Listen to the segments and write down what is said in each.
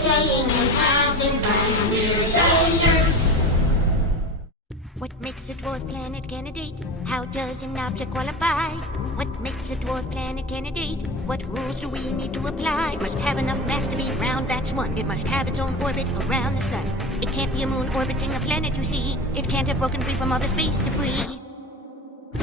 playing and having fun. We're the nerds. What makes a dwarf planet candidate? How does an object qualify? What makes a dwarf planet candidate? What rules do we need to apply? It must have enough mass to be round, that's one. It must have its own orbit around the sun. It can't be a moon orbiting a planet, you see. It can't have broken free from all the space debris.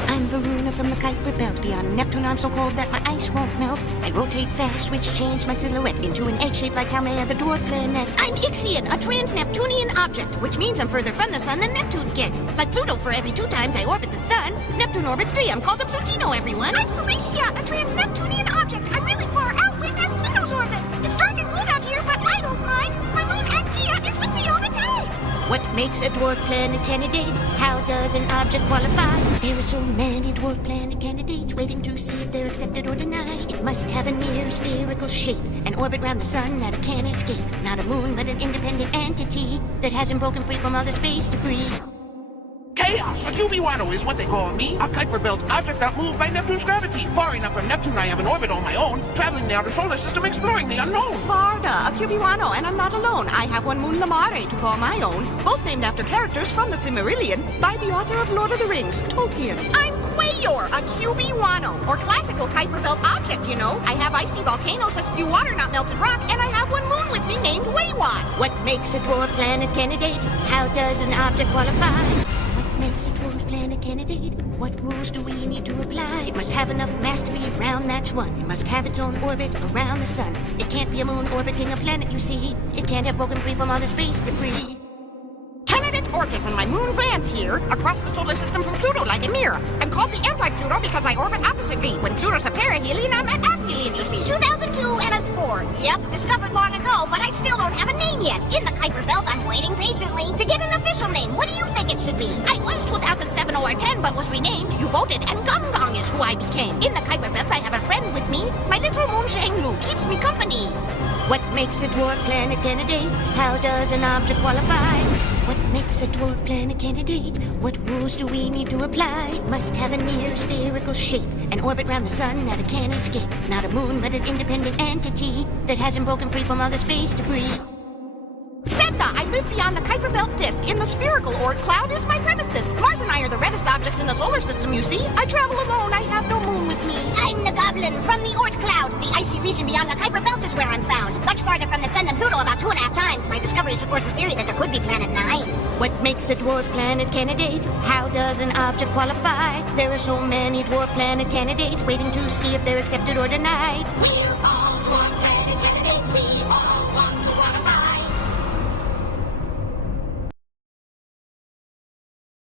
I'm Varuna from the Kuiper Belt. Beyond Neptune, I'm so cold that my ice won't melt. I rotate fast, which changed my silhouette into an egg shape like how may the dwarf planet. I'm Ixion, a trans-Neptunian object, which means I'm further from the sun than Neptune gets. Like Pluto, for every 2 times I orbit the sun, Neptune orbits 3. I'm called a Plutino, everyone. I'm Celestia, a trans-Neptunian object. I'm really far out, way past Pluto's orbit. It's dark and cold out here, but I don't mind. My moon Actia is with me all the time. What makes a dwarf planet candidate? How does an object qualify? There are so many dwarf planet candidates waiting to see if they're accepted or denied. It must have a near spherical shape, an orbit round the sun that it can't escape. Not a moon, but an independent entity that hasn't broken free from all the space debris. Chaos! A QB-Wano is what they call me. A Kuiper Belt object outmoved by Neptune's gravity. Far enough from Neptune I have an orbit all my own, traveling the outer solar system exploring the unknown. Varda, a QB-Wano, and I'm not alone. I have one moon Lamare to call my own, both named after characters from the Silmarillion by the author of Lord of the Rings, Tolkien. I'm Quayor, a QB-Wano, or classical Kuiper Belt object, you know. I have icy volcanoes that spew water, not melted rock, and I have one moon with me named Waywat. What makes a dwarf planet candidate? How does an object qualify? Makes a dwarf planet candidate? What rules do we need to apply? It must have enough mass to be round, that's one. It must have its own orbit around the sun. It can't be a moon orbiting a planet, you see. It can't have broken free from all the space debris. Canadate Orcus and my moon Vant here, across the solar system from Pluto like a mirror. I'm called the anti-Pluto because I orbit oppositely. When Pluto's a perihelion, I'm an aphelion, you see. 2002 MS4. Yep, discovered long ago, but I still don't have a name yet. In the Kuiper Belt, I'm waiting patiently to get an official name. What do you think it should be? I was 2007 or 10, but was renamed. You voted, and Gum Gong is who I became. In the Kuiper Belt, I have a friend with me. My little moon Shanglu keeps me company. What makes a dwarf planet candidate? How does an object qualify? What makes a dwarf planet candidate? What rules do we need to apply? Must have a near spherical shape, an orbit round the sun that it can't escape. Not a moon, but an independent entity that hasn't broken free from all the space debris. Sedna, I live beyond the Kuiper Belt disk. In the spherical Oort cloud is my premises. Mars and I are the reddest objects in the solar system, you see. I travel alone, I have no moon with me. I'm the Goblin from the Oort cloud. The icy region beyond the Kuiper Belt is where I'm found. Much farther from the sun than Pluto, about 2.5 times. My discovery supports the theory that there could be Planet 9. What makes a dwarf planet candidate? How does an object qualify? There are so many dwarf planet candidates waiting to see if they're accepted or denied. We're